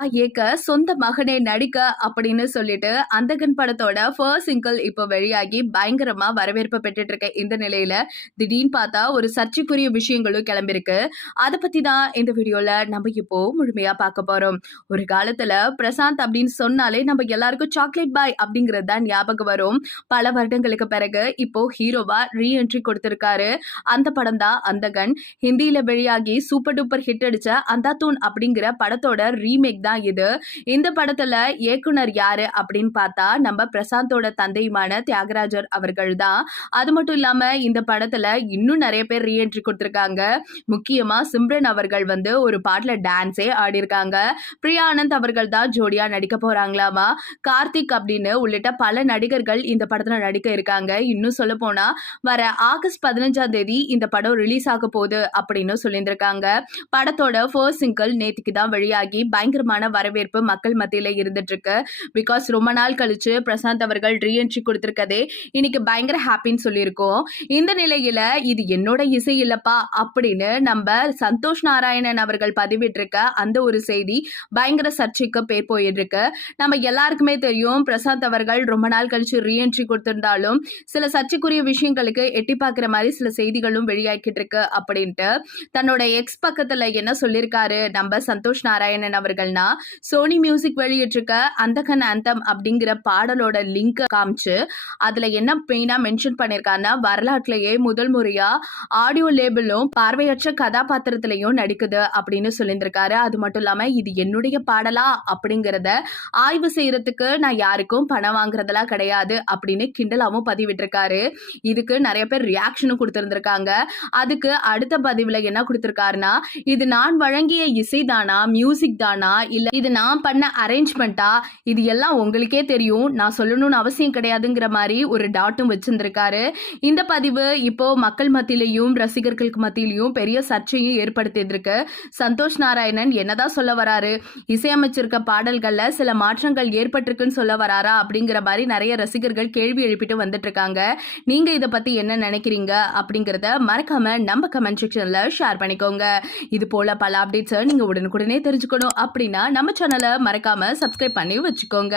ஏக்க சொந்த மகனே நடிக்க அப்படின்னு சொல்லிட்டு அந்தகன் படத்தோட ஃபர்ஸ்ட் சிங்கிள் இப்போ வெளியாகி பயங்கரமா வரவேற்பு பெற்றுட்டு இருக்க இந்த நிலையில திடீர்னு பார்த்தா ஒரு சர்ச்சைக்குரிய விஷயங்களும் கிளம்பிருக்கு. அதை பத்தி தான் இந்த வீடியோல நம்ம இப்போ முழுமையா பார்க்க போறோம். ஒரு காலத்துல பிரசாந்த் அப்படின்னு சொன்னாலே நம்ம எல்லாருக்கும் சாக்லேட் பாய் அப்படிங்கிறது தான் ஞாபகம் வரும். பல வருடங்களுக்கு பிறகு இப்போ ஹீரோவா ரீஎன்ட்ரி கொடுத்திருக்காரு. அந்த படம் தான் அந்தகன். ஹிந்தியில வெளியாகி சூப்பர் டூப்பர் ஹிட் அடிச்ச அந்தாத்தூன் அப்படிங்கிற படத்தோட ரீமேக் தான் இது. இந்த படத்துல இயக்குனர் யாரு அப்படின்னு பார்த்தா நம்ம பிரசாந்தோட தந்தையுமான தியாகராஜர் அவர்கள் தான். அது மட்டும் இல்லாம இந்த படத்துல இன்னும் நிறைய பேர் ரீஎன்ட்ரி கொடுத்திருக்காங்க. முக்கியமா சிம்ரன் அவர்கள் ஒரு பாட்டுல டான்ஸே ஆடி இருக்காங்க. பிரியா ஆனந்த் அவர்கள் தான் ஜோடியா நடிக்க போறாங்களாமா. கார்த்திக் அப்படின்னு உள்ளிட்ட பல நடிகர்கள் இந்த படத்துல நடிக்க இருக்காங்க. இன்னும் சொல்ல போனா வர ஆகஸ்ட் 15ஆம் தேதி இந்த படம் ரிலீஸ் ஆக போகுது அப்படின்னு சொல்லியிருந்திருக்காங்க. படத்தோட ஃபர்ஸ்ட் சிங்கிள் நேத்துக்கு தான் வெளியாகி பயங்கரமான வரவேற்பு மக்கள் மத்தியில இருந்துட்டு இருக்கு. பிகாஸ் ரொம்ப நாள் கழிச்சு பிரசாந்த் அவர்கள் ரீஎன்ட்ரி கொடுத்திருக்கதே இன்னைக்கு பயங்கர ஹாப்பின்னு சொல்லியிருக்கோம். இந்த நிலையில இது என்னோட இசை இல்லப்பா அப்படின்னு நம்ம சந்தோஷ் நாராயணன் அவர்கள் பதிவிட்டிருக்க அந்த ஒரு செய்தி பயங்கர சர்ச்சைக்கு பேர் போயிட்டு இருக்கு. நம்ம எல்லாருக்குமே தெரியும் பிரசாந்த் அவர்கள் ரொம்ப நாள் கழிச்சு ரீஎன்ட்ரி கொடுத்திருந்தாலும் சில சர்ச்சைக்குரிய விஷயங்களுக்கு எட்டி பார்க்கிற மாதிரி சில செய்திகளும் வெளியாகிட்டு இருக்கு அப்படின்ட்டு தன்னோட எக்ஸ் பக்கத்துல என்ன சொல்லியிருக்காரு நம்ம சந்தோஷ் நாராயணன் அவர்கள்னா, சோனி மியூசிக் வெளியிட்டிருக்க அந்தகன் ஆந்தம் அப்படிங்கிற பாடலோட லிங்க் காமிச்சு அதுல என்ன மெயினா மென்ஷன் பண்ணிருக்காருன்னா, வரலாற்றிலேயே முதல் முறையா ஆடியோ லேபிளும் பார்வையற்ற கதாபாத்திரத்திலையும் நடிக்குது அப்படின்னு சொல்லியிருந்திருக்காரு. அது மட்டும் இல்லாம இது என்னுடைய பாடலா அப்படிங்கறத ஆய்வு செய்யறதுக்கு நான் யாருக்கும் பணம் வாங்குறதெல்லாம் கிடையாது அப்படின்னு கிண்டலாவும் பதிவிட்டிருக்காரு. இதுக்கு நிறைய பேர் ரியாக்ஷனும் கொடுத்திருந்திருக்காங்க. அதுக்கு அடுத்த பதிவுல என்ன கொடுத்திருக்காருன்னா, இது நான் வழங்கிய இசை தானா, மியூசிக் தானா, இல்ல இது நான் பண்ண அரேஞ்ச்மெண்டா, இது எல்லாம் உங்களுக்கே தெரியும், நான் சொல்லணும்னு அவசியம் கிடையாதுங்கிற மாதிரி ஒரு டாட்டும் வச்சிருந்திருக்காரு. இந்த பதிவு இப்போ மக்கள் மத்தியிலையும் ரசிகர்களுக்கு மத்தியிலையும் பெரிய சர்ச்சையும் ஏற்படுத்தியிருக்கு. சந்தோஷ் நாராயணன் என்னதான் சொல்ல வராரு, இசையமைச்சிருக்க பாடல்கள்ல சில மாற்றங்கள் ஏற்பட்டிருக்குன்னு சொல்ல வராரா அப்படிங்கிற மாதிரி நிறைய ரசிகர்கள் கேள்வி எழுப்பிட்டு வந்துட்டு இருக்காங்க. நீங்க இதை பத்தி என்ன நினைக்கிறீங்க அப்படிங்கறத மறக்காம நம்ம கமெண்ட் செக்ஷன்ல ஷேர் பண்ணிக்கோங்க. இது போல பல அப்டேட்ஸ் நீங்க உடனுக்குடனே தெரிஞ்சுக்கணும் அப்படின்னா நம்ம சேனலை மறக்காம சப்ஸ்கிரைப் பண்ணி வச்சுக்கோங்க.